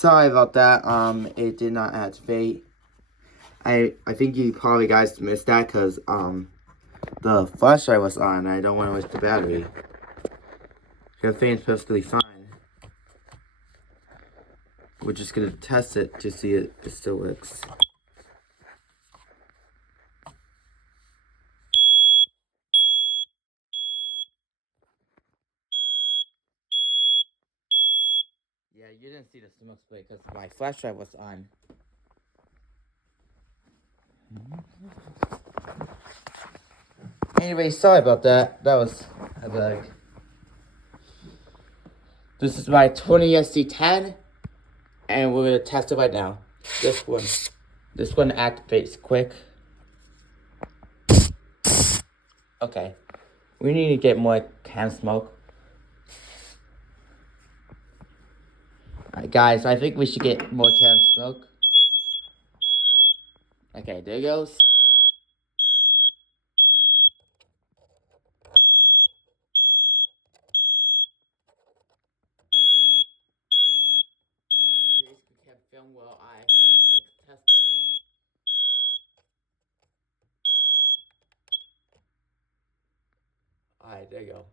Sorry about that. It did not activate. I think you probably guys missed that because the flashlight was on. I don't want to waste the battery. Your fan's perfectly fine. We're just gonna test it to see if it still works. Yeah, you didn't see the smoke spray because my flashlight was on. Anyway, sorry about that. That was a bug. This is my 20SD10, and we're gonna test it right now. This one activates quick. Okay, we need to get more can smoke. Alright, guys, I think we should get more can smoke. Okay, there it goes. Film while I actually hit the test button. Alright, there you go.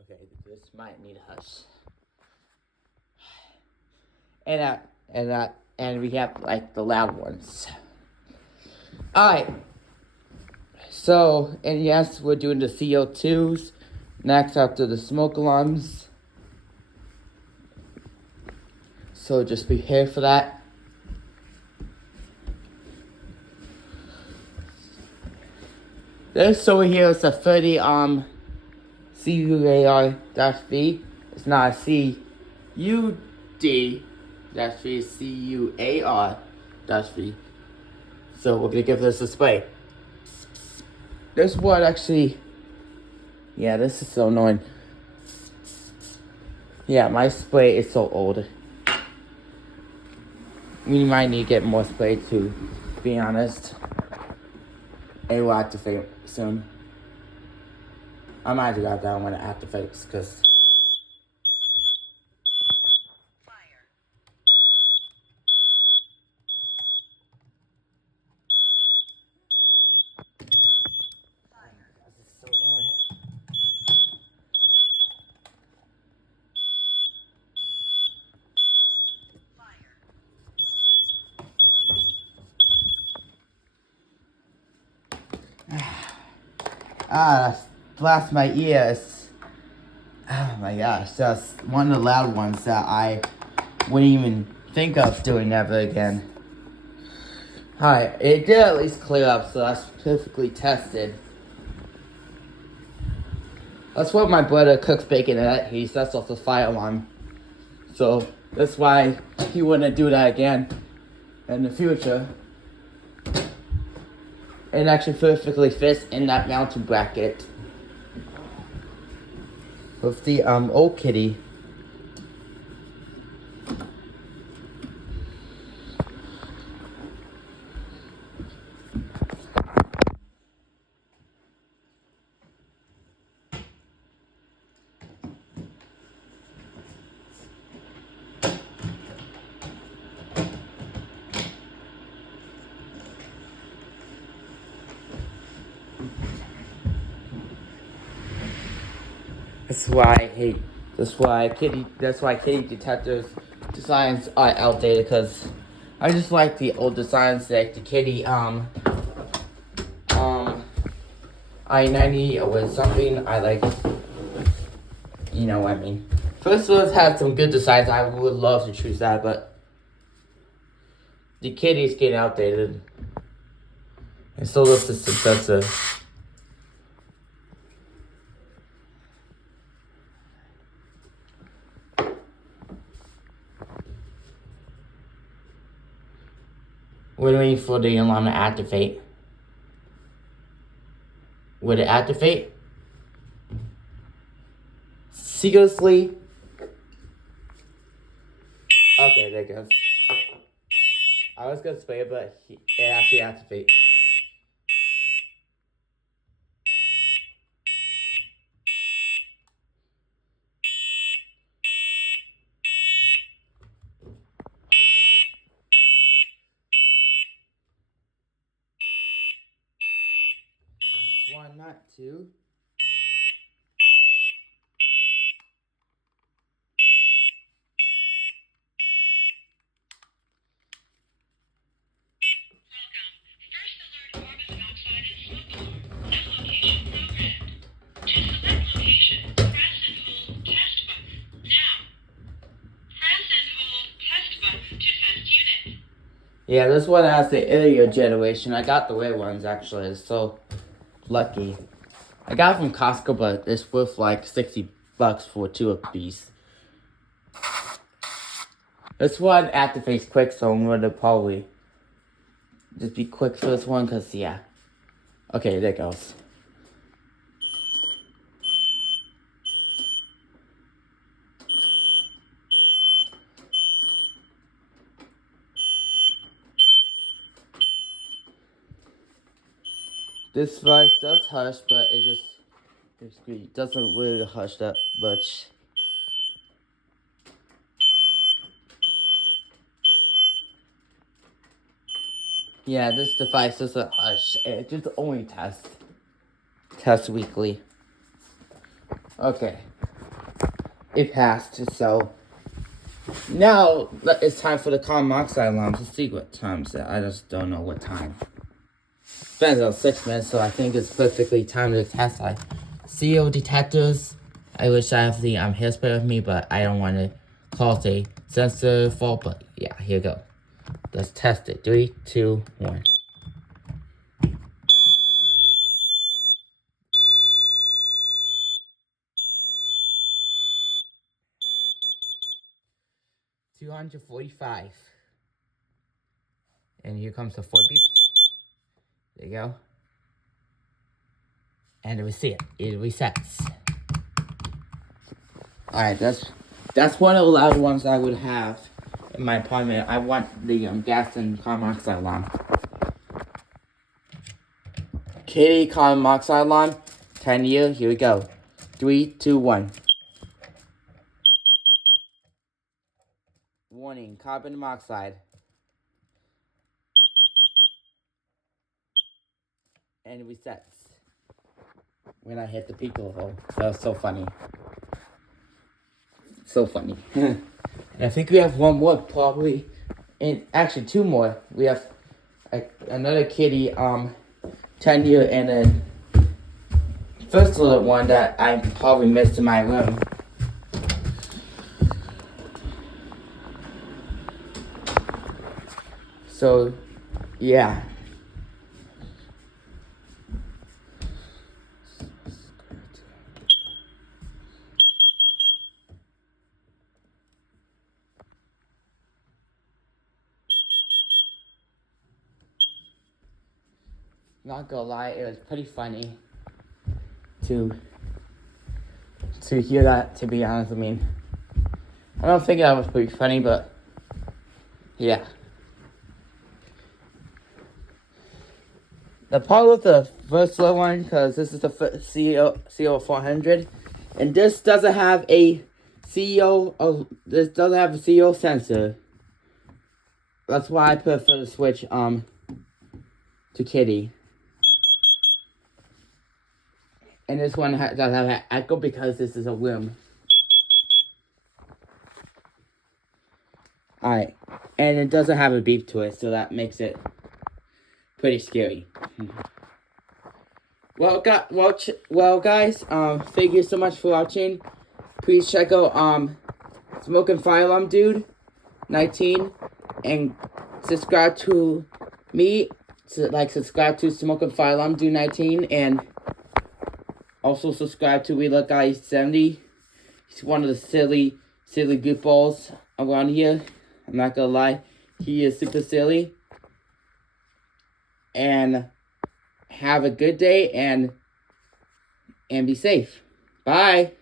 Okay, this might need a hush. And we have like the loud ones. Alright. So, and yes, we're doing the CO2s next after the smoke alarms. So just prepare for that. This over here is a 30 CUAR-V. It's not a CUD-V, it's CUAR-V. So we're gonna give this a spray. This one actually, yeah, this is so annoying. Yeah, my spray is so old. We might need to get more spray to be honest. It will activate soon. I might have got that when it activates because. This is so annoying. Blast my ears. Oh my gosh, that's one of the loud ones that I wouldn't even think of doing ever again. Alright, it did at least clear up, so that's perfectly tested. That's what my brother cooks bacon at. He sets off the fire alarm. So that's why he wouldn't do that again in the future. It actually perfectly fits in that mountain bracket. With the old kitty. That's why kitty detectors designs are outdated, because I just like the old designs, like the kitty I-90 or something. I like, you know what I mean. First ones had some good designs. I would love to choose that, but the kitty's getting outdated. And so does the successor. We're waiting for the alarm to activate. Would it activate? Seriously? Okay, there it goes. I was gonna spray it, but it actually activates. one, not two. Yeah, this one has the earlier generation. I got the rare ones actually. It's so lucky. I got it from Costco, but it's worth like $60 for two of these. This one activates quick, so I'm gonna probably just be quick for this one, cause yeah. Okay, there it goes. This device does hush, but it doesn't really hush that much. Yeah, this device doesn't hush. It just only tests weekly. Okay, it passed. So now it's time for the carbon monoxide alarms. Let's see what time is it. I just don't know what time. It's been about 6 minutes, so I think it's perfectly time to test. CO detectors. I wish I have the hairspray with me, but I don't want to cause a sensor fault. But yeah, here we go. Let's test it. 3, 2, 1. $245. And here comes the 4 beeps. There you go. And we see it. It resets. Alright, that's one of the loud ones I would have in my apartment. I want the gas and carbon monoxide alarm. Kitty carbon monoxide alarm. 10-year. Here we go. 3, 2, 1. Warning, carbon monoxide. And it resets when I hit the peak level. That was so funny. So funny. And I think we have one more probably. And actually 2 more. We have another kitty 10-year and then first little one that I probably missed in my room. So, yeah. Not gonna lie, it was pretty funny to hear that, to be honest. I mean, I don't think that was pretty funny, but yeah. The part with the first little one, because this is the CO 400, and this doesn't have a this doesn't have a CO sensor. That's why I prefer to switch to Kitty. And this one does have an echo because this is a room. Alright, and it doesn't have a beep to it, so that makes it pretty scary. Well, guys, thank you so much for watching. Please check out Smoking Fire Alarm Dude 19 and subscribe to me. Subscribe to Smoking Fire Alarm Dude 19 and also subscribe to We Look Guy 70. He's one of the silly goofballs around here. I'm not gonna lie, he is super silly. And have a good day and be safe. Bye.